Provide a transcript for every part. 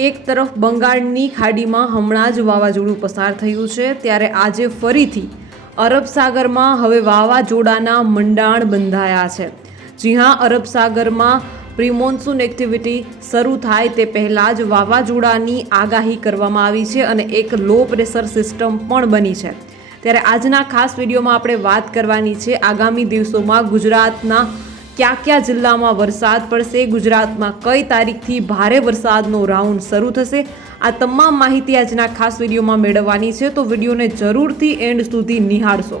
એક તરફ બંગાળની ખાડીમાં હમણાં જ વાવાઝોડું પસાર થયું છે, ત્યારે આજે ફરીથી અરબ સાગરમાં હવે વાવાઝોડાના મંડાણ બંધાયા છે. જી હા, અરબ સાગરમાં પ્રિમોન્સૂન એક્ટિવિટી શરૂ થાય તે પહેલાં જ વાવાઝોડાની આગાહી કરવામાં આવી છે અને એક લો પ્રેશર સિસ્ટમ પણ બની છે. ત્યારે આજના ખાસ વિડીયોમાં આપણે વાત કરવાની છે આગામી દિવસોમાં ગુજરાતના કયા કયા જિલ્લામાં વરસાદ પડશે? ગુજરાતમાં કઈ તારીખથી ભારે વરસાદનો રાઉન્ડ શરૂ થશે? આ તમામ માહિતી આજના ખાસ વિડીયોમાં મેળવવાની છે, તો વિડીયોને જરૂરથી એન્ડ સુધી નિહાળશો.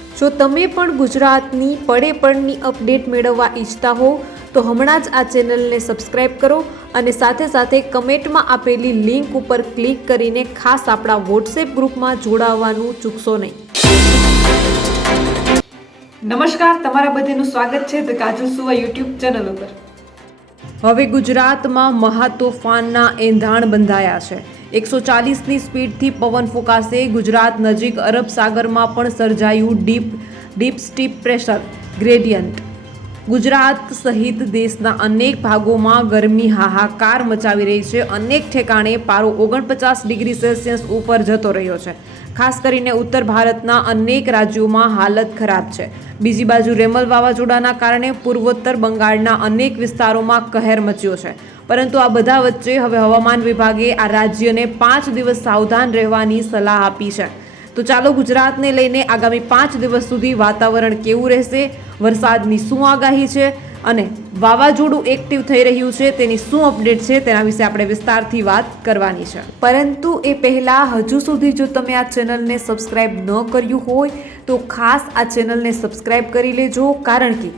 જો તમે પણ ગુજરાતની પડે પણની અપડેટ મેળવવા ઈચ્છતા હો તો હમણાં જ આ ચેનલને સબસ્ક્રાઇબ કરો અને સાથે સાથે કમેન્ટમાં આપેલી લિંક ઉપર ક્લિક કરીને ખાસ આપણા વોટ્સએપ ગ્રુપમાં જોડાવવાનું ચૂકશો નહીં. નમસ્કાર તમારા બધાનું સ્વાગત છે ધ કાજલ સુવા યુટ્યુબ ચેનલ ઉપર. હવે ગુજરાતમાં મહાતોફાનના એંધાણ બંધાયા છે. એકસો ચાલીસની સ્પીડથી પવન ફૂંકાશે. ગુજરાત નજીક અરબ સાગરમાં પણ સર્જાયું deep deep steep pressure gradient. Gujarat સહિત દેશના અનેક ભાગોમાં ગરમી હાહાકાર મચાવી રહી છે. અનેક ઠેકાણે પારો ઓગણપચાસ ડિગ્રી સેલ્સિયસ ઉપર જતો રહ્યો છે. ખાસ કરીને ઉત્તર ભારતના અનેક રાજ્યોમાં હાલત ખરાબ છે. બીજી બાજુ રેમલ વાવાઝોડાના કારણે પૂર્વોત્તર બંગાળના અનેક વિસ્તારોમાં કહેર મચ્યો છે. પરંતુ આ બધા વચ્ચે હવે હવામાન વિભાગે આ રાજ્યને પાંચ દિવસ સાવધાન રહેવાની સલાહ આપી છે. તો ચાલો ગુજરાતને લઈને આગામી પાંચ દિવસ સુધી વાતાવરણ કેવું રહેશે? વરસાદની શું આગાહી છે? અને વાવાઝોડું એક્ટિવ થઈ રહ્યું છે, તેની શું અપડેટ છે? તેના વિશે આપણે વિસ્તારથી વાત કરવાની છે. પરંતુ એ પહેલાં હજુ સુધી જો તમે આ ચેનલને સબસ્ક્રાઈબ ન કર્યું હોય, તો ખાસ આ ચેનલને સબસ્ક્રાઈબ કરી લેજો, કારણ કે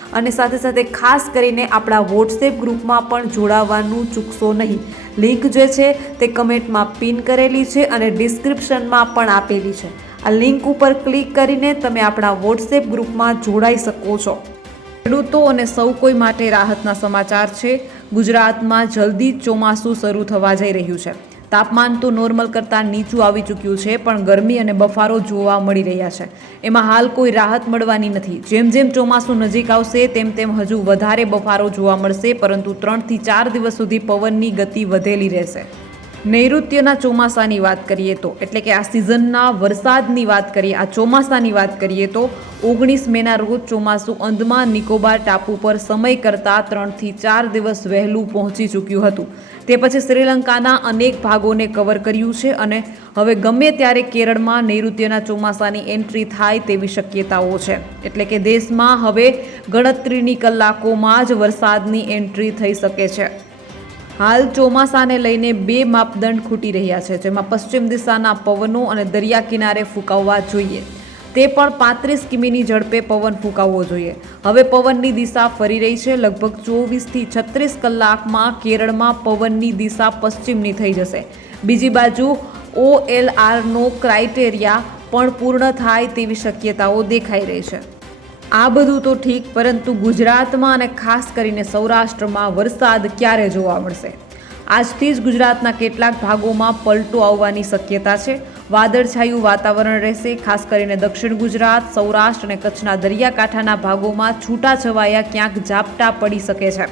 અને સાથે સાથે ખાસ કરીને આપણા વોટ્સએપ ગ્રુપમાં પણ જોડાવાનું ચૂકશો નહીં. લિંક જે છે તે કમેન્ટમાં પિન કરેલી છે અને ડિસ્ક્રિપ્શનમાં પણ આપેલી છે. આ લિંક ઉપર ક્લિક કરીને તમે આપણા વોટ્સએપ ગ્રુપમાં જોડાઈ શકો છો. ખેડૂતો અને સૌ કોઈ માટે રાહતના સમાચાર છે. ગુજરાતમાં જલ્દી ચોમાસું શરૂ થવા જઈ રહ્યું છે. તાપમાન તો નોર્મલ કરતાં નીચું આવી ચૂક્યું છે, પણ ગરમી અને બફારો જોવા મળી રહ્યા છે. એમાં હાલ કોઈ રાહત મળવાની નથી. જેમ જેમ ચોમાસું નજીક આવશે, તેમ તેમ હજુ વધારે બફારો જોવા મળશે, પરંતુ ત્રણથી ચાર દિવસ સુધી પવનની ગતિ વધેલી રહેશે. નૈઋત્યના ચોમાસાની વાત કરીએ તો, એટલે કે આ સિઝનના વરસાદની વાત કરીએ, આ ચોમાસાની વાત કરીએ તો, ઓગણીસ મેના રોજ ચોમાસું અંદમાન નિકોબાર ટાપુ પર સમય કરતાં ત્રણથી ચાર દિવસ વહેલું પહોંચી ચૂક્યું હતું. તે પછી શ્રીલંકાના અનેક ભાગોને કવર કર્યું છે અને હવે ગમે ત્યારે કેરળમાં નૈઋત્યના ચોમાસાની એન્ટ્રી થાય તેવી શક્યતાઓ છે. એટલે કે દેશમાં હવે ગણતરીની કલાકોમાં જ વરસાદની એન્ટ્રી થઈ શકે છે. હાલ ચોમાસાને લઈને બે માપદંડ ખૂટી રહ્યા છે, જેમાં પશ્ચિમ દિશાના પવનો અને દરિયા કિનારે ફૂંકાવવા જોઈએ. તે પણ પાંત્રીસ કિમીની ઝડપે પવન ફૂંકાવવો જોઈએ. હવે પવનની દિશા ફરી રહી છે. લગભગ ચોવીસથી છત્રીસ કલાકમાં કેરળમાં પવનની દિશા પશ્ચિમની થઈ જશે. બીજી બાજુ, ઓએલઆરનો ક્રાઇટેરિયા પણ પૂર્ણ થાય તેવી શક્યતાઓ દેખાઈ રહી છે. આ બધું તો ઠીક, પરંતુ ગુજરાતમાં અને ખાસ કરીને સૌરાષ્ટ્રમાં વરસાદ ક્યારે જોવા મળશે? આજથી જ ગુજરાતના કેટલાક ભાગોમાં પલટો આવવાની શક્યતા છે. વાદળછાયું વાતાવરણ રહેશે. ખાસ કરીને દક્ષિણ ગુજરાત, સૌરાષ્ટ્ર અને કચ્છના દરિયાકાંઠાના ભાગોમાં છૂટાછવાયા ક્યાંક ઝાપટા પડી શકે છે.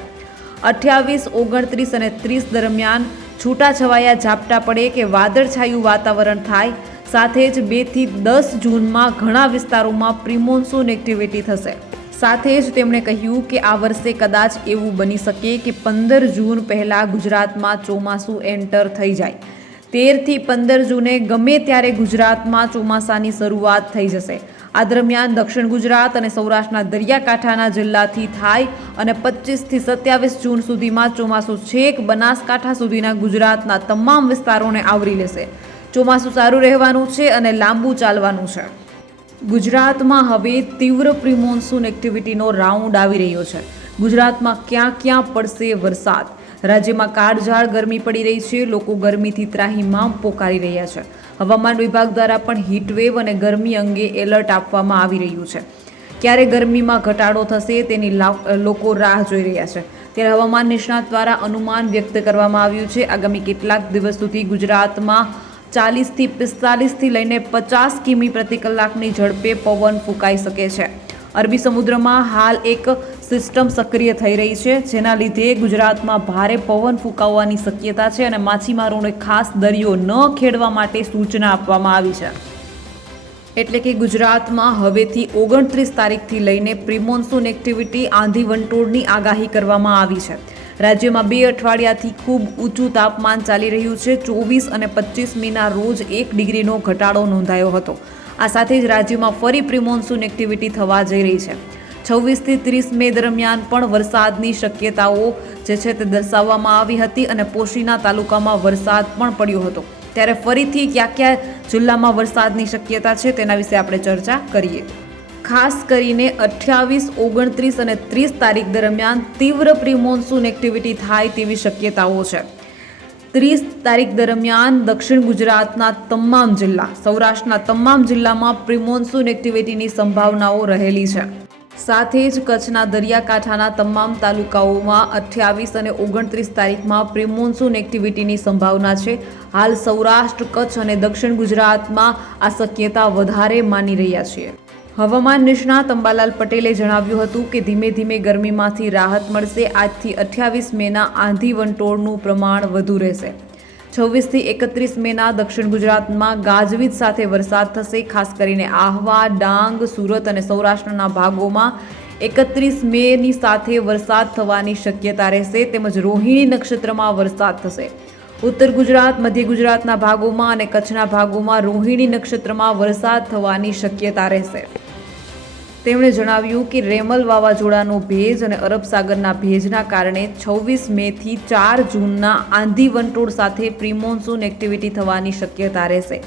અઠ્યાવીસ, ઓગણત્રીસ અને ત્રીસ દરમિયાન છૂટાછવાયા ઝાપટા પડે કે વાદળછાયું વાતાવરણ થાય. સાથે જ બેથી દસ જૂનમાં ઘણા વિસ્તારોમાં પ્રિમોન્સૂન એક્ટિવિટી થશે. સાથે જ તેમણે કહ્યું કે આ વર્ષે કદાચ એવું બની શકે કે પંદર જૂન પહેલાં ગુજરાતમાં ચોમાસું એન્ટર થઈ જાય. તેરથી પંદર જૂને ગમે ત્યારે ગુજરાતમાં ચોમાસાની શરૂઆત થઈ જશે. આ દરમિયાન દક્ષિણ ગુજરાત અને સૌરાષ્ટ્રના દરિયાકાંઠાના જિલ્લાથી થાય અને પચીસથી સત્યાવીસ જૂન સુધીમાં ચોમાસું છેક બનાસકાંઠા સુધીના ગુજરાતના તમામ વિસ્તારોને આવરી લેશે. ચોમાસું સારું રહેવાનું છે અને લાંબુ ચાલવાનું છે. ગુજરાતમાં હવે તીવ્ર પ્રિમોન્સૂન એક્ટિવિટીનો રાઉન્ડ આવી રહ્યો છે. ગુજરાતમાં ક્યાં ક્યાં પડશે વરસાદ? રાજ્યમાં કાળઝાળ ગરમી પડી રહી છે. લોકો ગરમીથી ત્રાહીમાં પોકારી રહ્યા છે. હવામાન વિભાગ દ્વારા પણ હીટવેવ અને ગરમી અંગે એલર્ટ આપવામાં આવી રહ્યું છે. ક્યારે ગરમીમાં ઘટાડો થશે તેની લોકો રાહ જોઈ રહ્યા છે. ત્યારે હવામાન નિષ્ણાત દ્વારા અનુમાન વ્યક્ત કરવામાં આવ્યું છે. આગામી કેટલાક દિવસ સુધી ગુજરાતમાં ચાલીસથી પિસ્તાલીસથી લઈને પચાસ કિમી પ્રતિ કલાકની ઝડપે પવન ફૂંકાઈ શકે છે. અરબી સમુદ્રમાં હાલ એક સિસ્ટમ સક્રિય થઈ રહી છે, જેના લીધે ગુજરાતમાં ભારે પવન ફૂંકાવવાની શક્યતા છે અને માછીમારોને ખાસ દરિયો ન ખેડવા માટે સૂચના આપવામાં આવી છે. એટલે કે ગુજરાતમાં હવેથી ઓગણત્રીસ તારીખથી લઈને પ્રિમોન્સૂન એક્ટિવિટી આંધી વંટોળની આગાહી કરવામાં આવી છે. રાજ્યમાં બે અઠવાડિયાથી ખૂબ ઊંચું તાપમાન ચાલી રહ્યું છે. ચોવીસ અને પચીસ મીના રોજ એક ડિગ્રીનો ઘટાડો નોંધાયો હતો. આ સાથે જ રાજ્યમાં ફરી પ્રિમોન્સૂન એક્ટિવિટી થવા જઈ રહી છે. છવ્વીસથી ત્રીસ મે દરમિયાન પણ વરસાદની શક્યતાઓ જે છે તે દર્શાવવામાં આવી હતી અને પોશીના તાલુકામાં વરસાદ પણ પડ્યો હતો. ત્યારે ફરીથી ક્યાં ક્યાં જિલ્લામાં વરસાદની શક્યતા છે તેના વિશે આપણે ચર્ચા કરીએ. ખાસ કરીને અઠ્યાવીસ, ઓગણત્રીસ અને ત્રીસ તારીખ દરમિયાન તીવ્ર પ્રિમોન્સુન એક્ટિવિટી થાય તેવી શક્યતાઓ છે. ત્રીસ તારીખ દરમિયાન દક્ષિણ ગુજરાતના તમામ જિલ્લા, સૌરાષ્ટ્રના તમામ જિલ્લામાં પ્રિમોન્સૂન એક્ટિવિટીની સંભાવનાઓ રહેલી છે. સાથે જ કચ્છના દરિયાકાંઠાના તમામ તાલુકાઓમાં અઠ્યાવીસ અને ઓગણત્રીસ તારીખમાં પ્રિમોન્સૂન એક્ટિવિટીની સંભાવના છે. હાલ સૌરાષ્ટ્ર, કચ્છ અને દક્ષિણ ગુજરાતમાં આ શક્યતા વધારે માની રહ્યા છીએ. હવામાન નિષ્ણાત અંબાલાલ પટેલે જણાવ્યું હતું કે ધીમે ધીમે ગરમીમાંથી રાહત મળશે. આજથી અઠ્યાવીસ મેના આંધી વંટોળનું પ્રમાણ વધુ રહેશે. છવ્વીસથી એકત્રીસ મેના દક્ષિણ ગુજરાતમાં ગાજવીજ સાથે વરસાદ થશે. ખાસ કરીને આહવા, ડાંગ, સુરત અને સૌરાષ્ટ્રના ભાગોમાં એકત્રીસ મેની સાથે વરસાદ થવાની શક્યતા રહેશે તેમજ રોહિણી નક્ષત્રમાં વરસાદ થશે. ઉત્તર ગુજરાત, મધ્ય ગુજરાતના ભાગોમાં અને કચ્છના ભાગોમાં રોહિણી નક્ષત્રમાં વરસાદ થવાની શક્યતા રહેશે. તેમણે જણાવ્યું કે રેમલ વાવાઝોડાનો ભેજ અને અરબ સાગરના ભેજના કારણે છવ્વીસ મેથી ચાર જૂનના આંધી વંટોળ સાથે પ્રિમોન્સૂન એક્ટિવિટી થવાની શક્યતા રહેશે.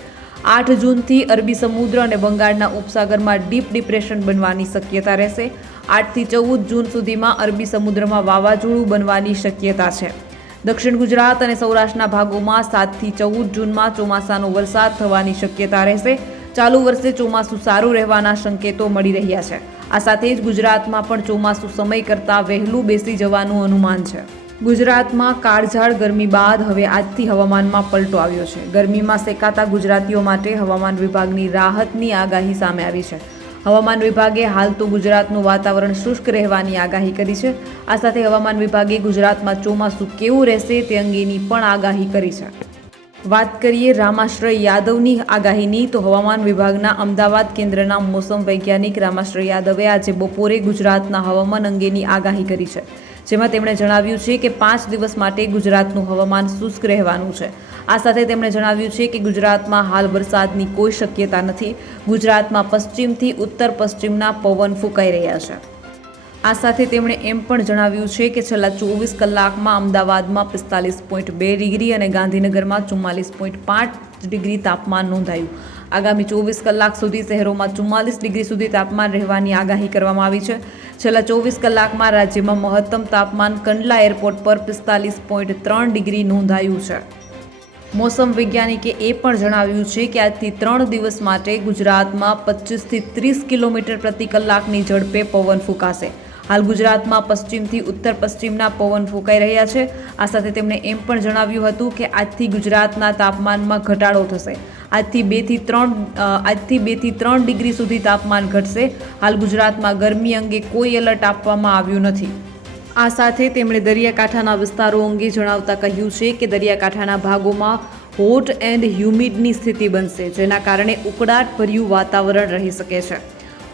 આઠ જૂનથી અરબી સમુદ્ર અને બંગાળના ઉપસાગરમાં ડીપ ડિપ્રેશન બનવાની શક્યતા રહેશે. આઠથી ચૌદ જૂન સુધીમાં અરબી સમુદ્રમાં વાવાઝોડું બનવાની શક્યતા છે. દક્ષિણ ગુજરાત અને સૌરાષ્ટ્રના ભાગોમાં સાતથી ચૌદ જૂનમાં ચોમાસાનો વરસાદ થવાની શક્યતા રહેશે. ચાલુ વર્ષે ચોમાસું સારું રહેવાના સંકેતો મળી રહ્યા છે. આ સાથે જ ગુજરાતમાં પણ ચોમાસું સમય કરતાં વહેલું બેસી જવાનું અનુમાન છે. ગુજરાતમાં કાળઝાળ ગરમી બાદ હવે આજથી હવામાનમાં પલટો આવ્યો છે. ગરમીમાં શેકાતા ગુજરાતીઓ માટે હવામાન વિભાગની રાહતની આગાહી સામે આવી છે. હવામાન વિભાગે હાલ તો ગુજરાતનું વાતાવરણ શુષ્ક રહેવાની આગાહી કરી છે. આ સાથે હવામાન વિભાગે ગુજરાતમાં ચોમાસું કેવું રહેશે તે અંગેની પણ આગાહી કરી છે. વાત કરીએ રામાશ્રય યાદવની આગાહીની, તો હવામાન વિભાગના અમદાવાદ કેન્દ્રના મોસમ વૈજ્ઞાનિક રામાશ્રય યાદવે આજે બપોરે ગુજરાતના હવામાન અંગેની આગાહી કરી છે. જેમાં તેમણે જણાવ્યું છે કે પાંચ દિવસ માટે ગુજરાતનું હવામાન શુષ્ક રહેવાનું છે. આ સાથે તેમણે જણાવ્યું છે કે ગુજરાતમાં હાલ વરસાદની કોઈ શક્યતા નથી. ગુજરાતમાં પશ્ચિમથી ઉત્તર પશ્ચિમના પવન ફૂંકાઈ રહ્યા છે. આ સાથે તેમણે એમ પણ જણાવ્યું છે કે છેલ્લા ચોવીસ કલાકમાં અમદાવાદમાં પિસ્તાલીસ પોઈન્ટ બે ડિગ્રી અને ગાંધીનગરમાં ચુમ્માલીસ પોઈન્ટ પાંચ ડિગ્રી તાપમાન નોંધાયું. આગામી ચોવીસ કલાક સુધી શહેરોમાં ચુમ્માલીસ ડિગ્રી સુધી તાપમાન રહેવાની આગાહી કરવામાં આવી છે. છેલ્લા ચોવીસ કલાકમાં રાજ્યમાં મહત્તમ તાપમાન કંડલા એરપોર્ટ પર પિસ્તાલીસ પોઈન્ટ ત્રણ ડિગ્રી નોંધાયું છે. મોસમ વૈજ્ઞાનિકે એ પણ જણાવ્યું છે કે આજથી ત્રણ દિવસ માટે ગુજરાતમાં પચીસથી ત્રીસ કિલોમીટર પ્રતિ કલાકની ઝડપે પવન ફૂંકાશે. હાલ ગુજરાતમાં પશ્ચિમથી ઉત્તર પશ્ચિમના પવન ફૂંકાઈ રહ્યા છે. આ સાથે તેમણે એમ પણ જણાવ્યું હતું કે આજથી ગુજરાતના તાપમાનમાં ઘટાડો થશે. આજથી બેથી ત્રણ આજથી બેથી ત્રણ ડિગ્રી સુધી તાપમાન ઘટશે. હાલ ગુજરાતમાં ગરમી અંગે કોઈ એલર્ટ આપવામાં આવ્યું નથી. આ સાથે તેમણે દરિયાકાંઠાના વિસ્તારો અંગે જણાવતા કહ્યું છે કે દરિયાકાંઠાના ભાગોમાં હોટ એન્ડ હ્યુમિડની સ્થિતિ બનશે, જેના કારણે ઉકળાટભર્યું વાતાવરણ રહી શકે છે.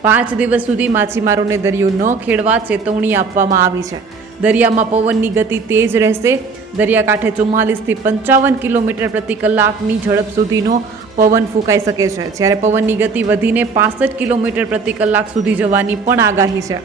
પાંચ દિવસ સુધી માછીમારોને દરિયો ન ખેડવા ચેતવણી આપવામાં આવી છે. દરિયામાં પવનની ગતિ તેજ રહેશે. દરિયાકાંઠે ચુમ્માલીસથી પંચાવન કિલોમીટર પ્રતિ કલાકની ઝડપ સુધીનો પવન ફૂંકાઈ શકે છે. જ્યારે પવનની ગતિ વધીને પાસઠ કિલોમીટર પ્રતિ કલાક સુધી જવાની પણ આગાહી છે.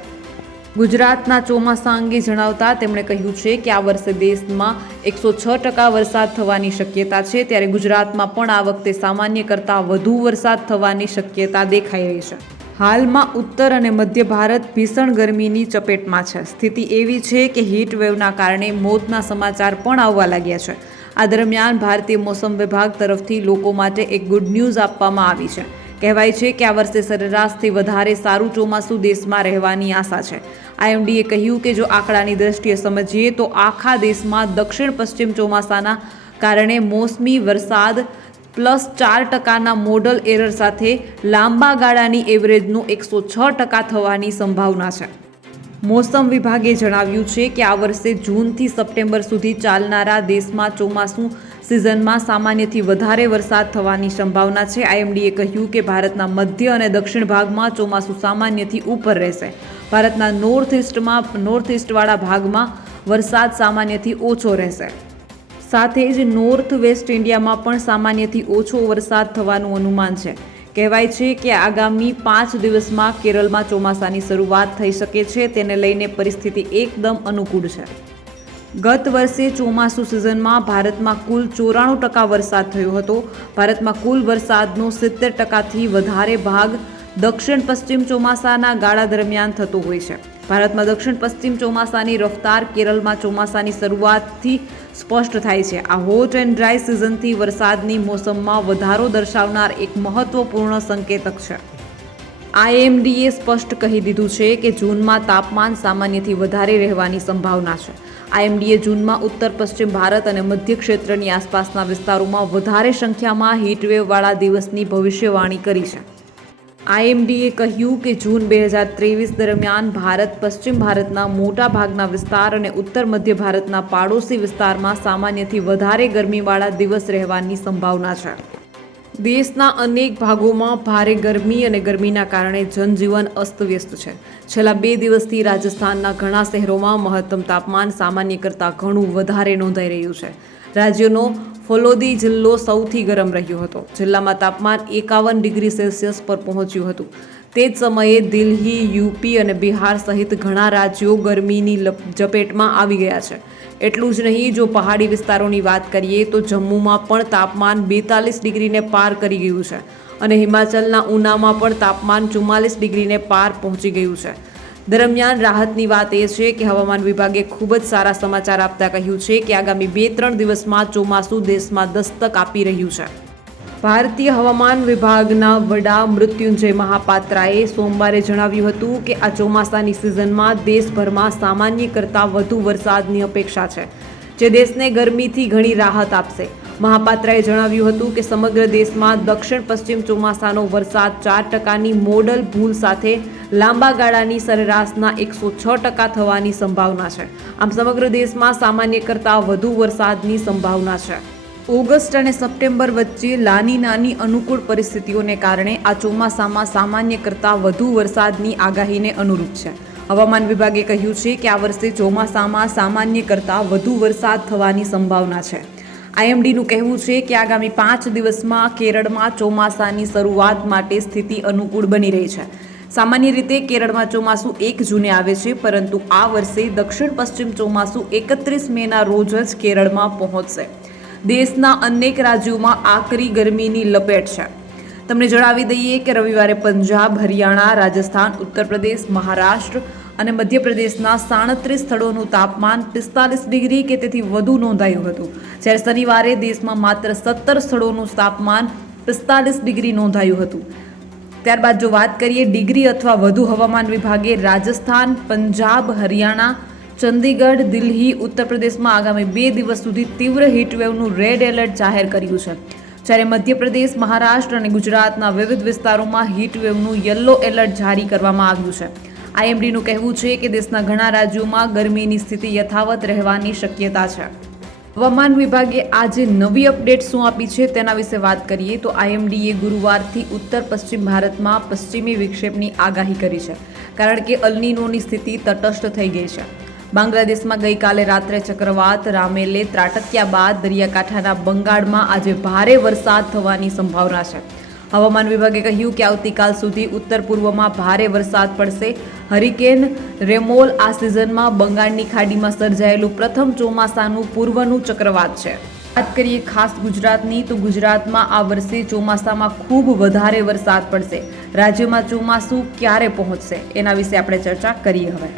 ગુજરાતના ચોમાસા અંગે જણાવતા તેમણે કહ્યું છે કે આ વર્ષે દેશમાં એકસો છ ટકા વરસાદ થવાની શક્યતા છે. ત્યારે ગુજરાતમાં પણ આ વખતે સામાન્ય કરતાં વધુ વરસાદ થવાની શક્યતા દેખાઈ રહી છે. હાલમાં ઉત્તર અને મધ્ય ભારત ભીષણ ગરમીની ચપેટમાં છે. સ્થિતિ એવી છે કે હીટ વેવના કારણે મોતના સમાચાર પણ આવવા લાગ્યા છે. આ દરમિયાન ભારતીય મોસમ વિભાગ તરફથી લોકો માટે એક ગુડ ન્યૂઝ આપવામાં આવી છે. કહેવાય છે કે આ વર્ષે સરેરાશથી વધારે સારું ચોમાસું દેશમાં રહેવાની આશા છે. આઈએમડીએ કહ્યું કે જો આંકડાની દ્રષ્ટિએ સમજીએ તો આખા દેશમાં દક્ષિણ પશ્ચિમ ચોમાસાના કારણે મોસમી વરસાદ પ્લસ ચાર ટકાના મોડલ એરર સાથે લાંબા ગાળાની એવરેજનું એકસો છ ટકા થવાની સંભાવના છે. મોસમ વિભાગે જણાવ્યું છે કે આ વર્ષે જૂનથી સપ્ટેમ્બર સુધી ચાલનારા દેશમાં ચોમાસું સિઝનમાં સામાન્યથી વધારે વરસાદ થવાની સંભાવના છે. આઈએમડીએ કહ્યું કે ભારતના મધ્ય અને દક્ષિણ ભાગમાં ચોમાસું સામાન્યથી ઉપર રહેશે. ભારતના નોર્થ ઇસ્ટમાં નોર્થ ઇસ્ટવાળા ભાગમાં વરસાદ સામાન્યથી ઓછો રહેશે. સાથે જ નોર્થ વેસ્ટ ઇન્ડિયામાં પણ સામાન્યથી ઓછો વરસાદ થવાનું અનુમાન છે. કહેવાય છે કે આગામી પાંચ દિવસમાં કેરળમાં ચોમાસાની શરૂઆત થઈ શકે છે, તેને લઈને પરિસ્થિતિ એકદમ અનુકૂળ છે. ગત વર્ષે ચોમાસું સિઝનમાં ભારતમાં કુલ ચોરાણું ટકા વરસાદ થયો હતો. ભારતમાં કુલ વરસાદનો સિત્તેર ટકાથી વધારે ભાગ દક્ષિણ પશ્ચિમ ચોમાસાના ગાળા દરમિયાન થતો હોય છે. ભારતમાં દક્ષિણ પશ્ચિમ ચોમાસાની રફતાર કેરળમાં ચોમાસાની શરૂઆતથી સ્પષ્ટ થાય છે. આ હોટ એન્ડ ડ્રાય સિઝનથી વરસાદની મોસમમાં વધારો દર્શાવનાર એક મહત્વપૂર્ણ સંકેતક છે. આઈએમડીએ સ્પષ્ટ કહી દીધું છે કે જૂનમાં તાપમાન સામાન્યથી વધારે રહેવાની સંભાવના છે. આઈએમડીએ જૂનમાં ઉત્તર પશ્ચિમ ભારત અને મધ્ય ક્ષેત્રની આસપાસના વિસ્તારોમાં વધારે સંખ્યામાં હીટવેવવાળા દિવસની ભવિષ્યવાણી કરી છે. આઈએમડીએ કહ્યું કે જૂન બે હજાર ત્રેવીસ દરમિયાન ભારત પશ્ચિમ ભારતના મોટા ભાગના વિસ્તાર અને ઉત્તર મધ્ય ભારતના પાડોશી વિસ્તારમાં સામાન્યથી વધારે ગરમીવાળા દિવસ રહેવાની સંભાવના છે. દેશના અનેક ભાગોમાં ભારે ગરમી અને ગરમીના કારણે જનજીવન અસ્તવ્યસ્ત છે. છેલ્લા બે દિવસથી રાજસ્થાનના ઘણા શહેરોમાં મહત્તમ તાપમાન સામાન્ય કરતાં ઘણું વધારે નોંધાઈ રહ્યું છે. રાજ્યનો ફલોદી જિલ્લો સૌથી ગરમ રહ્યો હતો. જિલ્લામાં તાપમાન એકાવન ડિગ્રી સેલ્સિયસ પર પહોંચ્યું હતું. તે જ સમયે દિલ્હી, યુપી અને બિહાર સહિત ઘણા રાજ્યો ગરમીની ઝપેટમાં આવી ગયા છે. એટલું જ નહીં, જો પહાડી વિસ્તારોની વાત કરીએ તો જમ્મુમાં પણ તાપમાન બેતાલીસ ડિગ્રીને પાર કરી ગયું છે અને હિમાચલના ઉનામાં પણ તાપમાન ચુમ્માલીસ ડિગ્રીને પાર પહોંચી ગયું છે. દરમિયાન રાહતની વાત એ છે કે હવામાન વિભાગે ખૂબ જ સારા સમાચાર આપતા કહ્યું છે કે આગામી બે ત્રણ દિવસમાં ચોમાસું દેશમાં દસ્તક આપી રહ્યું છે. ભારતીય હવામાન વિભાગના વડા મૃત્યુંજય મહાપાત્રાએ સોમવારે જણાવ્યું હતું કે આ ચોમાસાની સિઝનમાં દેશભરમાં સામાન્ય કરતાં વધુ વરસાદની અપેક્ષા છે, જે દેશને ગરમીથી ઘણી રાહત આપશે. મહાપાત્રાએ જણાવ્યું હતું કે સમગ્ર દેશમાં દક્ષિણ પશ્ચિમ ચોમાસાનો વરસાદ ચાર ટકાની મોડલ ભૂલ સાથે લાંબા ગાળાની સરેરાશના એકસો છ ટકા થવાની સંભાવના છે. આમ સમગ્ર દેશમાં સામાન્ય કરતાં વધુ વરસાદની સંભાવના છે. ઓગસ્ટ અને સપ્ટેમ્બર વચ્ચે લાની નાની અનુકૂળ પરિસ્થિતિઓને કારણે આ ચોમાસામાં સામાન્ય કરતાં વધુ વરસાદની આગાહીને અનુરૂપ છે. હવામાન વિભાગે કહ્યું છે કે આ વર્ષે ચોમાસામાં સામાન્ય કરતાં વધુ વરસાદ થવાની સંભાવના છે. આઈએમડીનું કહેવું છે કે આગામી પાંચ દિવસમાં કેરળમાં ચોમાસાની શરૂઆત માટે સ્થિતિ અનુકૂળ બની રહી છે. સામાન્ય રીતે કેરળમાં ચોમાસું એક જૂને આવે છે, પરંતુ આ વર્ષે દક્ષિણ પશ્ચિમ ચોમાસું એકત્રીસ મેના રોજ જ કેરળમાં પહોંચશે. દેશના અનેક રાજ્યોમાં આકરી ગરમીની લપેટ છે. તમને જણાવી દઈએ કે રવિવારે પંજાબ, હરિયાણા, રાજસ્થાન ઉત્તર પ્રદેશ મહારાષ્ટ્ર અને મધ્યપ્રદેશના સાડત્રીસ સ્થળોનું તાપમાન પિસ્તાલીસ ડિગ્રી કે તેથી વધુ નોંધાયું હતું. જ્યારે શનિવારે દેશમાં માત્ર સત્તર સ્થળોનું તાપમાન પિસ્તાલીસ ડિગ્રી નોંધાયું હતું. ત્યારબાદ જો વાત કરીએ ડિગ્રી અથવા વધુ હવામાન વિભાગે, રાજસ્થાન, પંજાબ, હરિયાણા, ચંદીગઢ, દિલ્હી ઉત્તર પ્રદેશમાં આગામી બે દિવસ સુધી તીવ્ર હીટવેવનું રેડ એલર્ટ જાહેર કર્યું છે. જ્યારે મધ્યપ્રદેશ, મહારાષ્ટ્ર અને ગુજરાતના વિવિધ વિસ્તારોમાં હીટવેવનું યલો એલર્ટ જારી કરવામાં આવ્યું છે. આઈએમડીનું કહેવું છે કે દેશના ઘણા રાજ્યોમાં ગરમીની સ્થિતિ યથાવત રહેવાની શક્યતા છે. હવામાન વિભાગે આજે નવી અપડેટ શું આપી છે તેના વિશે વાત કરીએ તો આઈએમડીએ ગુરુવારથી ઉત્તર પશ્ચિમ ભારતમાં પશ્ચિમી વિક્ષેપની આગાહી કરી છે, કારણ કે અલનીનોની સ્થિતિ તટસ્થ થઈ ગઈ છે. બાંગ્લાદેશમાં ગઈકાલે રાત્રે ચક્રવાત, રામેલે, ત્રાટક્યા બાદ દરિયાકાંઠાના બંગાળમાં આજે ભારે વરસાદ થવાની સંભાવના છે. હવામાન વિભાગે કહ્યું કે આવતીકાલ સુધી ઉત્તર પૂર્વમાં ભારે વરસાદ પડશે હરિકેન રેમોલ આ સિઝનમાં બંગાળની ખાડીમાં સર્જાયેલું પ્રથમ ચોમાસાનું પૂર્વનું ચક્રવાત છે. વાત કરીએ ખાસ ગુજરાતની, તો ગુજરાતમાં આ વર્ષે ચોમાસામાં ખૂબ વધારે વરસાદ પડશે. રાજ્યમાં ચોમાસું ક્યારે પહોંચશે? એના વિશે આપણે ચર્ચા કરીએ હવે.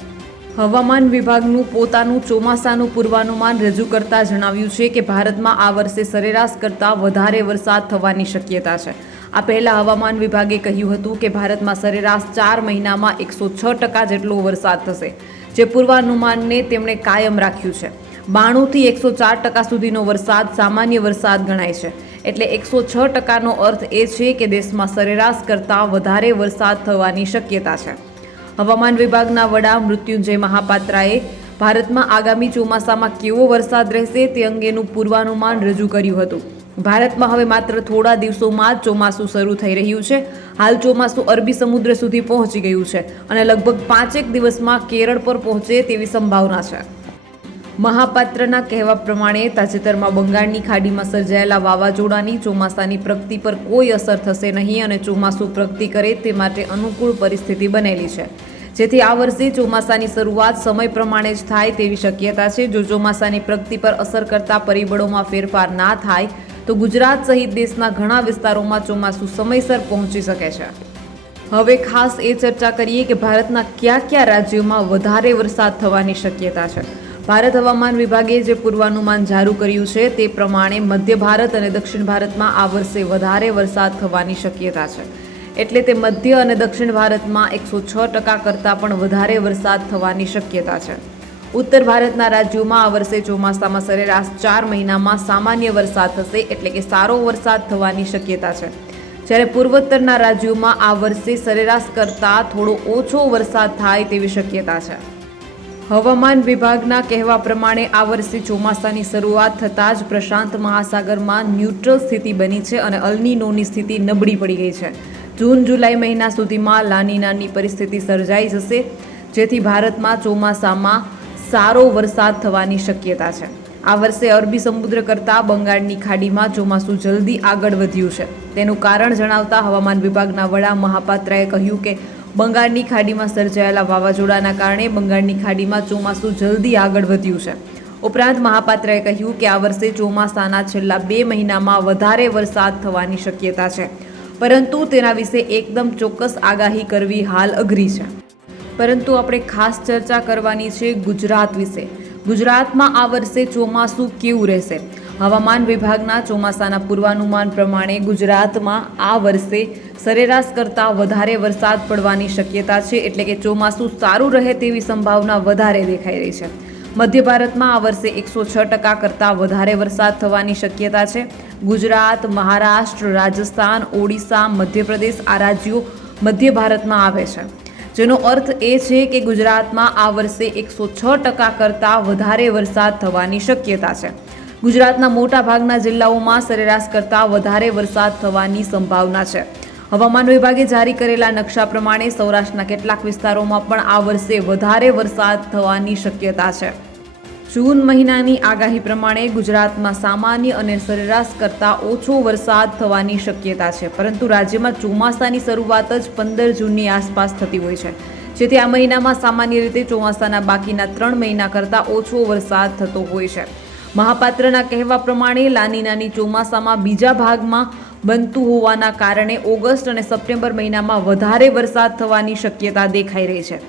હવામાન વિભાગનું પોતાનું ચોમાસાનું પૂર્વાનુમાન રજૂ કરતા જણાવ્યું છે કે ભારતમાં આ વર્ષે સરેરાશ કરતાં વધારે વરસાદ થવાની શક્યતા છે. આ પહેલા હવામાન વિભાગે કહ્યું હતું કે ભારતમાં સરેરાશ ચાર મહિનામાં એકસો છ ટકા જેટલો વરસાદ થશે, જે પૂર્વાનુમાનને તેમણે કાયમ રાખ્યું છે. બાણુંથી એકસો ચાર ટકા સુધીનો વરસાદ સામાન્ય વરસાદ ગણાય છે. એટલે એકસો છ ટકાનો અર્થ એ છે કે દેશમાં સરેરાશ કરતાં વધારે વરસાદ થવાની શક્યતા છે. હવામાન વિભાગના વડા મૃત્યુંજય મહાપાત્રાએ, ભારતમાં આગામી ચોમાસામાં કેવો વરસાદ રહેશે તે અંગેનું પૂર્વાનુમાન રજૂ કર્યું હતું. ભારતમાં હવે માત્ર થોડા દિવસોમાં જ ચોમાસું શરૂ થઈ રહ્યું છે. હાલ ચોમાસું અરબી સમુદ્ર સુધી પહોંચી ગયું છે અને લગભગ પાંચેક દિવસમાં કેરળ પર પહોંચે તેવી સંભાવના છે. મહાપાત્રના કહેવા પ્રમાણે તાજેતરમાં બંગાળની ખાડીમાં સર્જાયેલા વાવાઝોડાની ચોમાસાની પ્રગતિ પર કોઈ અસર થશે નહીં અને ચોમાસું પ્રગતિ કરે તે માટે અનુકૂળ પરિસ્થિતિ બનેલી છે. જેથી આ વર્ષે ચોમાસાની શરૂઆત સમય પ્રમાણે જ થાય તેવી શક્યતા છે. જો ચોમાસાની પ્રગતિ પર અસર કરતા પરિબળોમાં ફેરફાર ના થાય તો ગુજરાત સહિત દેશના ઘણા વિસ્તારોમાં ચોમાસું સમયસર પહોંચી શકે છે. હવે ખાસ એ ચર્ચા કરીએ કે ભારતના કયા કયા રાજ્યોમાં વધારે વરસાદ થવાની શક્યતા છે. ભારત હવામાન વિભાગે જે પૂર્વાનુમાન જારી કર્યું છે તે પ્રમાણે મધ્ય ભારત અને દક્ષિણ ભારતમાં આ વર્ષે વધારે વરસાદ થવાની શક્યતા છે. એટલે તે મધ્ય અને દક્ષિણ ભારતમાં એકસો છ ટકા કરતાં પણ વધારે વરસાદ થવાની શક્યતા છે. ઉત્તર ભારતના રાજ્યોમાં આ વર્ષે ચોમાસામાં સરેરાશ ચાર મહિનામાં સામાન્ય વરસાદ થશે એટલે કે સારો વરસાદ થવાની શક્યતા છે. જ્યારે પૂર્વોત્તરના રાજ્યોમાં આ વર્ષે સરેરાશ કરતાં થોડો ઓછો વરસાદ થાય તેવી શક્યતા છે. હવામાન વિભાગના કહેવા પ્રમાણે આ વર્ષે ચોમાસાની શરૂઆત થતાં જ પ્રશાંત મહાસાગરમાં ન્યુટ્રલ સ્થિતિ બની છે અને અલનીનોની સ્થિતિ નબળી પડી ગઈ છે. જૂન, જુલાઈ મહિના સુધીમાં લાનીનાની પરિસ્થિતિ સર્જાઈ જશે, જેથી ભારતમાં ચોમાસામાં સારો વરસાદ થવાની શક્યતા છે. આ વર્ષે અરબી સમુદ્ર કરતાં બંગાળની ખાડીમાં ચોમાસું જલ્દી આગળ વધ્યું છે. તેનું કારણ જણાવતા હવામાન વિભાગના વડા મહાપાત્રાએ કહ્યું કે, બંગાળની ખાડીમાં સર્જાયેલા વાવાઝોડાના કારણે બંગાળની ખાડીમાં ચોમાસું જલ્દી આગળ વધ્યું છે. ઉપરાંત મહાપાત્રાએ કહ્યું કે, આ વર્ષે ચોમાસાના છેલ્લા બે મહિનામાં વધારે વરસાદ થવાની શક્યતા છે. પરંતુ તેના વિશે એકદમ ચોક્કસ આગાહી કરવી હાલ અઘરી છે. પરંતુ આપણે ખાસ ચર્ચા કરવાની છે ગુજરાત વિશે. ગુજરાતમાં આ વર્ષે ચોમાસું કેવું રહેશે? હવામાન વિભાગના ચોમાસાના પૂર્વાનુમાન પ્રમાણે ગુજરાતમાં આ વર્ષે સરેરાશ કરતાં વધારે વરસાદ પડવાની શક્યતા છે, એટલે કે ચોમાસું સારું રહે તેવી સંભાવના વધારે દેખાઈ રહી છે. મધ્ય ભારતમાં આ વર્ષે એકસો છ ટકા કરતાં વધારે વરસાદ થવાની શક્યતા છે. ગુજરાત, મહારાષ્ટ્ર, રાજસ્થાન, ઓડિશા, મધ્યપ્રદેશ આ રાજ્યો મધ્ય ભારતમાં આવે છે. જેનો અર્થ એ છે કે ગુજરાતમાં આ વર્ષે એકસો છ ટકા કરતાં વધારે વરસાદ થવાની શક્યતા છે. ગુજરાતના મોટા ભાગના જિલ્લાઓમાં સરેરાશ કરતાં વધારે વરસાદ થવાની સંભાવના છે. હવામાન વિભાગે જારી કરેલા નકશા પ્રમાણે સૌરાષ્ટ્રના કેટલાક વિસ્તારોમાં પણ આ વર્ષે વધારે વરસાદ થવાની શક્યતા છે. જૂન મહિનાની આગાહી પ્રમાણે ગુજરાતમાં સામાન્ય અને સરેરાશ કરતાં ઓછો વરસાદ થવાની શક્યતા છે. પરંતુ રાજ્યમાં ચોમાસાની શરૂઆત જ પંદર જૂનની આસપાસ થતી હોય છે. જેથી આ મહિનામાં સામાન્ય રીતે ચોમાસાના બાકીના ત્રણ મહિના કરતાં ઓછો વરસાદ થતો હોય છે. મહાપાત્રના કહેવા પ્રમાણે લાનીનાની ચોમાસામાં બીજા ભાગમાં બનતું હોવાના કારણે ઓગસ્ટ અને સપ્ટેમ્બર મહિનામાં વધારે વરસાદ થવાની શક્યતા દેખાઈ રહી છે.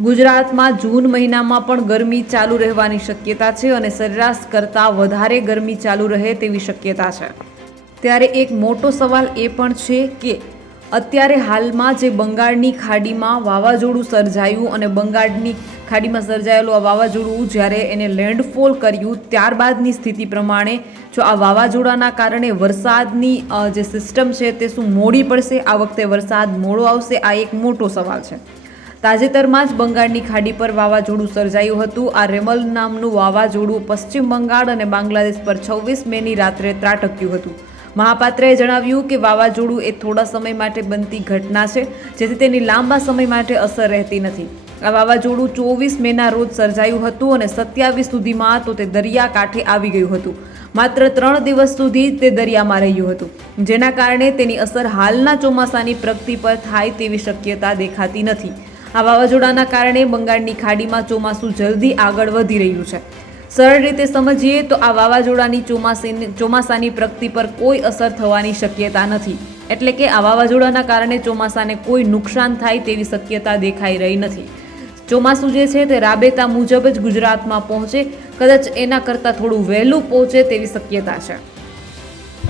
ગુજરાતમાં જૂન મહિનામાં પણ ગરમી ચાલુ રહેવાની શક્યતા છે અને સરેરાશ કરતાં વધારે ગરમી ચાલુ રહે તેવી શક્યતા છે. ત્યારે એક મોટો સવાલ એ પણ છે કે, અત્યારે હાલમાં જે બંગાળની ખાડીમાં વાવાઝોડું સર્જાયું અને બંગાળની ખાડીમાં સર્જાયેલું આ વાવાઝોડું જ્યારે એને લેન્ડફોલ કર્યું, ત્યારબાદની સ્થિતિ પ્રમાણે જો આ વાવાઝોડાના કારણે વરસાદની જે સિસ્ટમ છે તે શું મોડી પડશે? આ વખતે વરસાદ મોડો આવશે? આ એક મોટો સવાલ છે. તાજેતરમાં જ બંગાળની ખાડી પર વાવાઝોડું સર્જાયું હતું. આ રેમલ નામનું વાવાઝોડું પશ્ચિમ બંગાળ અને બાંગ્લાદેશ પર છવ્વીસ મેની રાત્રે ત્રાટક્યું હતું. મહાપાત્રએ જણાવ્યું કે વાવાઝોડું એ થોડા સમય માટે બનતી ઘટના છે, જેથી તેની લાંબા સમય માટે અસર રહેતી નથી. આ વાવાઝોડું ચોવીસ મેના રોજ સર્જાયું હતું અને સત્યાવીસ સુધીમાં તો તે દરિયાકાંઠે આવી ગયું હતું. માત્ર ત્રણ દિવસ સુધી તે દરિયામાં રહ્યું હતું, જેના કારણે તેની અસર હાલના ચોમાસાની પ્રગતિ પર થાય તેવી શક્યતા દેખાતી નથી. આ વાવાઝોડાના કારણે બંગાળની ખાડીમાં ચોમાસું જલ્દી આગળ વધી રહ્યું છે. સરળ રીતે સમજીએ તો આ વાવાઝોડાની ચોમાસીની ચોમાસાની પ્રગતિ પર કોઈ અસર થવાની શક્યતા નથી. એટલે કે આ વાવાઝોડાના કારણે ચોમાસાને કોઈ નુકસાન થાય તેવી શક્યતા દેખાઈ રહી નથી. ચોમાસું જે છે તે રાબેતા મુજબ જ ગુજરાતમાં પહોંચે, કદાચ એના કરતાં થોડું વહેલું પહોંચે તેવી શક્યતા છે.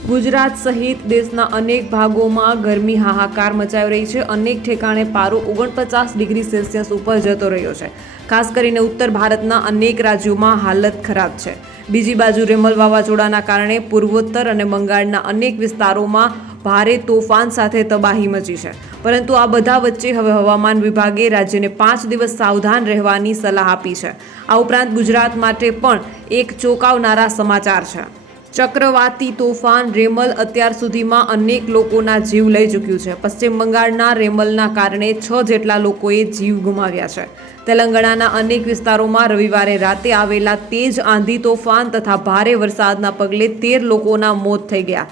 ગુજરાત સહિત દેશના અનેક ભાગોમાં ગરમી હાહાકાર મચાવી રહી છે. અનેક ઠેકાણે પારો ઓગણપચાસ ડિગ્રી સેલ્સિયસ ઉપર જતો રહ્યો છે. ખાસ કરીને ઉત્તર ભારતના અનેક રાજ્યોમાં હાલત ખરાબ છે. બીજી બાજુ રેમલ વાવાઝોડાના કારણે પૂર્વોત્તર અને બંગાળના અનેક વિસ્તારોમાં ભારે તોફાન સાથે તબાહી મચી છે. પરંતુ આ બધા વચ્ચે હવે હવામાન વિભાગે રાજ્યને પાંચ દિવસ સાવધાન રહેવાની સલાહ આપી છે. આ ઉપરાંત ગુજરાત માટે પણ એક ચોંકાવનારા સમાચાર છે. ચક્રવાતી તોફાન રેમલ અત્યાર સુધીમાં અનેક લોકોના જીવ લઈ ચૂક્યું છે. પશ્ચિમ બંગાળના રેમલના કારણે છ જેટલા લોકોએ જીવ ગુમાવ્યા છે. તેલંગાણાના અનેક વિસ્તારોમાં રવિવારે રાતે આવેલા તેજ આંધી તોફાન તથા ભારે વરસાદના પગલે તેર લોકોના મોત થઈ ગયા.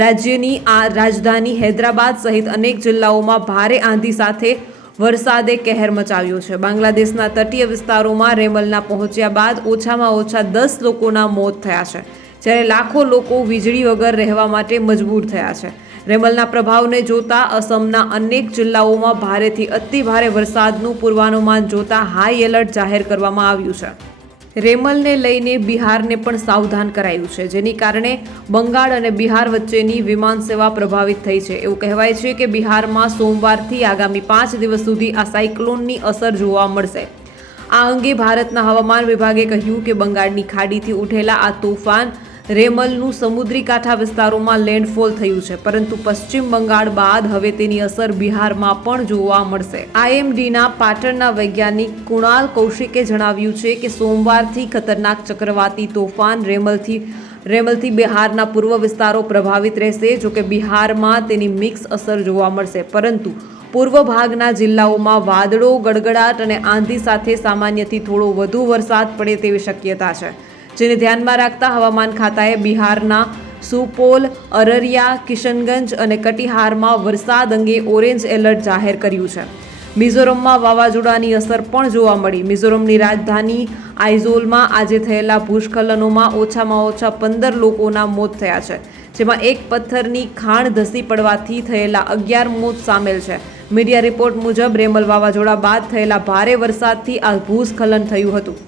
રાજ્યની આ રાજધાની હૈદરાબાદ સહિત અનેક જિલ્લાઓમાં ભારે આંધી સાથે વરસાદે કહેર મચાવ્યો છે. બાંગ્લાદેશના તટીય વિસ્તારોમાં રેમલના પહોંચ્યા બાદ ઓછામાં ઓછા દસ લોકોના મોત થયા છે. જ્યારે લાખો લોકો વીજળી વગર રહેવા માટે મજબૂર થયા છે. રેમલના પ્રભાવને જોતા અસમના અનેક જિલ્લાઓમાં ભારેથી અતિ ભારે વરસાદનું પૂર્વાનુમાન જોતા હાઈ એલર્ટ જાહેર કરવામાં આવ્યું છે. રેમલને લઈને બિહારને પણ સાવધાન કરાયું છે, જેની કારણે બંગાળ અને બિહાર વચ્ચેની વિમાન સેવા પ્રભાવિત થઈ છે. એવું કહેવાય છે કે બિહારમાં સોમવારથી આગામી પાંચ દિવસ સુધી આ સાયક્લોનની અસર જોવા મળશે. આ અંગે ભારતના હવામાન વિભાગે કહ્યું કે બંગાળની ખાડીથી ઉઠેલા આ તોફાન રેમલનું સમુદ્રી કાંઠા વિસ્તારોમાં લેન્ડફોલ થયું છે, પરંતુ પશ્ચિમ બંગાળ બાદ હવે તેની અસર બિહારમાં પણ જોવા મળશે. આઈએમડીના પાટણના વૈજ્ઞાનિક કુણાલ કૌશિકે જણાવ્યું છે કે સોમવારથી ખતરનાક ચક્રવાતી તોફાન રેમલથી રેમલથી બિહારના પૂર્વ વિસ્તારો પ્રભાવિત રહેશે, જોકે બિહારમાં તેની મિક્સ અસર જોવા મળશે. પરંતુ પૂર્વ ભાગના જિલ્લાઓમાં વાદળો, ગડગડાટ અને આંધી સાથે સામાન્યથી થોડો વધુ વરસાદ પડે તેવી શક્યતા છે. જેને ધ્યાનમાં રાખતા હવામાન ખાતાએ બિહારના સુપોલ, અરરિયા, કિશનગંજ અને કટિહારમાં વરસાદ અંગે ઓરેન્જ એલર્ટ જાહેર કર્યું છે. મિઝોરમમાં વાવાઝોડાની અસર પણ જોવા મળી. મિઝોરમની રાજધાની આઇઝોલમાં આજે થયેલા ભૂસ્ખલનોમાં ઓછામાં ઓછા પંદર લોકોના મોત થયા છે, જેમાં એક પથ્થરની ખાણ ધસી પડવાથી થયેલા અગિયાર મોત સામેલ છે. મીડિયા રિપોર્ટ મુજબ, રેમલ વાવાઝોડા બાદ થયેલા ભારે વરસાદથી આ ભૂસ્ખલન થયું હતું.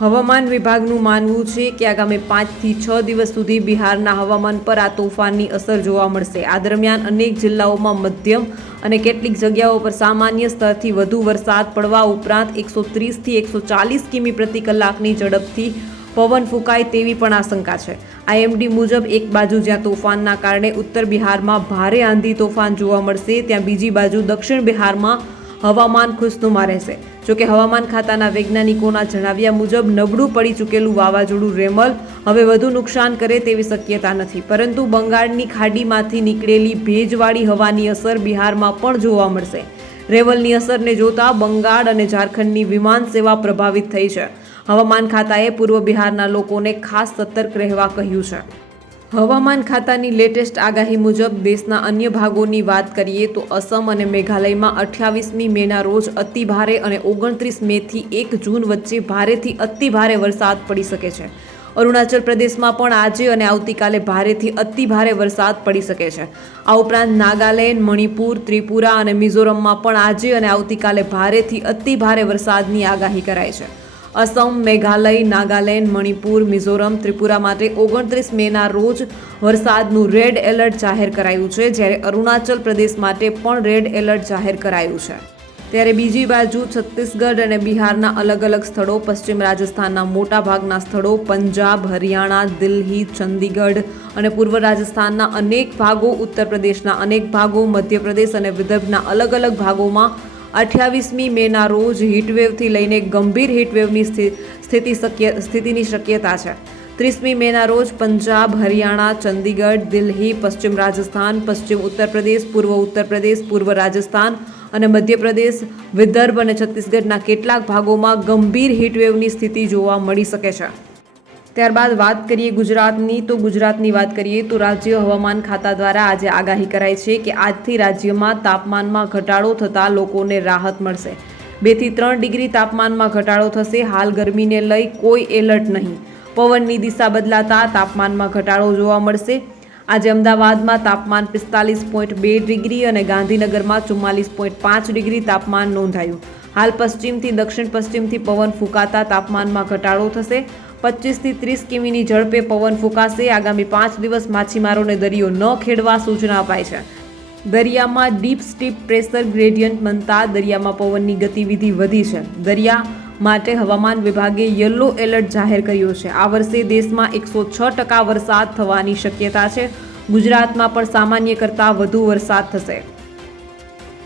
હવામાન વિભાગનું માનવું છે કે આગામી પાંચથી છ દિવસ સુધી બિહારના હવામાન પર આ તોફાનની અસર જોવા મળશે. આ દરમિયાન અનેક જિલ્લાઓમાં મધ્યમ અને કેટલીક જગ્યાઓ પર સામાન્ય સ્તરથી વધુ વરસાદ પડવા ઉપરાંત એકસો ત્રીસથી એકસો ચાલીસ કિમી પ્રતિ કલાકની ઝડપથી પવન ફૂંકાય તેવી પણ આશંકા છે. આઈએમડી મુજબ એક બાજુ જ્યાં તોફાનના કારણે ઉત્તર બિહારમાં ભારે આંધી તોફાન જોવા મળશે, ત્યાં બીજી બાજુ દક્ષિણ બિહારમાં હવામાન ખુશનુમા રહેશે. જોકે હવામાન ખાતાના વૈજ્ઞાનિકોના જણાવ્યા મુજબ, નબળું પડી ચૂકેલું વાવાઝોડું રેમલ હવે વધુ નુકસાન કરે તેવી શક્યતા નથી. પરંતુ બંગાળની ખાડીમાંથી નીકળેલી ભેજવાળી હવાની અસર બિહારમાં પણ જોવા મળશે. રેવલની અસરને જોતા બંગાળ અને ઝારખંડની વિમાન સેવા પ્રભાવિત થઈ છે. હવામાન ખાતાએ પૂર્વ બિહારના લોકોને ખાસ સતર્ક રહેવા કહ્યું છે. હવામાન ખાતાની લેટેસ્ટ આગાહી મુજબ દેશના અન્ય ભાગોની વાત કરીએ તો અસમ અને મેઘાલયમાં અઠ્યાવીસમી મેના રોજ અતિ ભારે અને ઓગણત્રીસ મેથી એક જૂન વચ્ચે ભારેથી અતિ ભારે વરસાદ પડી શકે છે. અરુણાચલ પ્રદેશમાં પણ આજે અને આવતીકાલે ભારેથી અતિ ભારે વરસાદ પડી શકે છે. આ ઉપરાંત નાગાલેન્ડ, મણિપુર, ત્રિપુરા અને મિઝોરમમાં પણ આજે અને આવતીકાલે ભારેથી અતિ ભારે વરસાદની આગાહી કરાઈ છે. અસમ, મેઘાલય, નાગાલેન્ડ, મણિપુર, મિઝોરમ, ત્રિપુરા માટે ઓગણત્રીસ મેના રોજ વરસાદનું રેડ એલર્ટ જાહેર કરાયું છે, જ્યારે અરુણાચલ પ્રદેશ માટે પણ રેડ એલર્ટ જાહેર કરાયું છે. ત્યારે બીજી બાજુ છત્તીસગઢ અને બિહારના અલગ અલગ સ્થળો, પશ્ચિમ રાજસ્થાનના મોટા ભાગના સ્થળો, પંજાબ, હરિયાણા, દિલ્હી, ચંદીગઢ અને પૂર્વ રાજસ્થાનના અનેક ભાગો, ઉત્તર પ્રદેશના અનેક ભાગો, મધ્યપ્રદેશ અને વિદર્ભના અલગ અલગ ભાગોમાં અઠ્યાવીસમી મેના રોજ હીટવેવથી લઈને ગંભીર હીટવેવની સ્થિતિ શક્ય, સ્થિતિની શક્યતા છે. ત્રીસમી મેના રોજ પંજાબ, હરિયાણા, ચંદીગઢ, દિલ્હી, પશ્ચિમ રાજસ્થાન, પશ્ચિમ ઉત્તર પ્રદેશ પૂર્વ ઉત્તર પ્રદેશ પૂર્વ રાજસ્થાન અને મધ્યપ્રદેશ, વિદર્ભ અને છત્તીસગઢના કેટલાક ભાગોમાં ગંભીર હીટવેવની સ્થિતિ જોવા મળી શકે છે. ત્યારબાદ વાત કરીએ ગુજરાતની, તો ગુજરાતની વાત કરીએ તો રાજ્ય હવામાન ખાતા દ્વારા આજે આગાહી કરાઈ છે કે આજથી રાજ્યમાં તાપમાનમાં ઘટાડો થતાં લોકોને રાહત મળશે. બેથી ત્રણ ડિગ્રી તાપમાનમાં ઘટાડો થશે, હાલ ગરમીને લઈ કોઈ એલર્ટ નહીં. પવનની દિશા બદલાતા તાપમાનમાં ઘટાડો જોવા મળશે. આજે અમદાવાદમાં તાપમાન પિસ્તાલીસ પોઈન્ટ બે ડિગ્રી અને ગાંધીનગરમાં ચુમ્માલીસ પોઈન્ટ પાંચ ડિગ્રી તાપમાન નોંધાયું. હાલ પશ્ચિમથી દક્ષિણ પશ્ચિમથી પવન ફૂંકાતા તાપમાનમાં ઘટાડો થશે. પચીસથી ત્રીસ કિમીની ઝડપે પવન ફૂંકાશે. આગામી પાંચ દિવસ માછીમારોને દરિયો ન ખેડવા સૂચના અપાઈ છે. દરિયામાં ડીપ સ્ટીપ પ્રેશર ગ્રેડિયન્ટ બનતા દરિયામાં પવનની ગતિવિધિ વધી છે. દરિયા માટે હવામાન વિભાગે યલો એલર્ટ જાહેર કર્યો છે. આ વર્ષે દેશમાં એકસો છ ટકા વરસાદ થવાની શક્યતા છે. ગુજરાતમાં પણ સામાન્ય કરતાં વધુ વરસાદ થશે.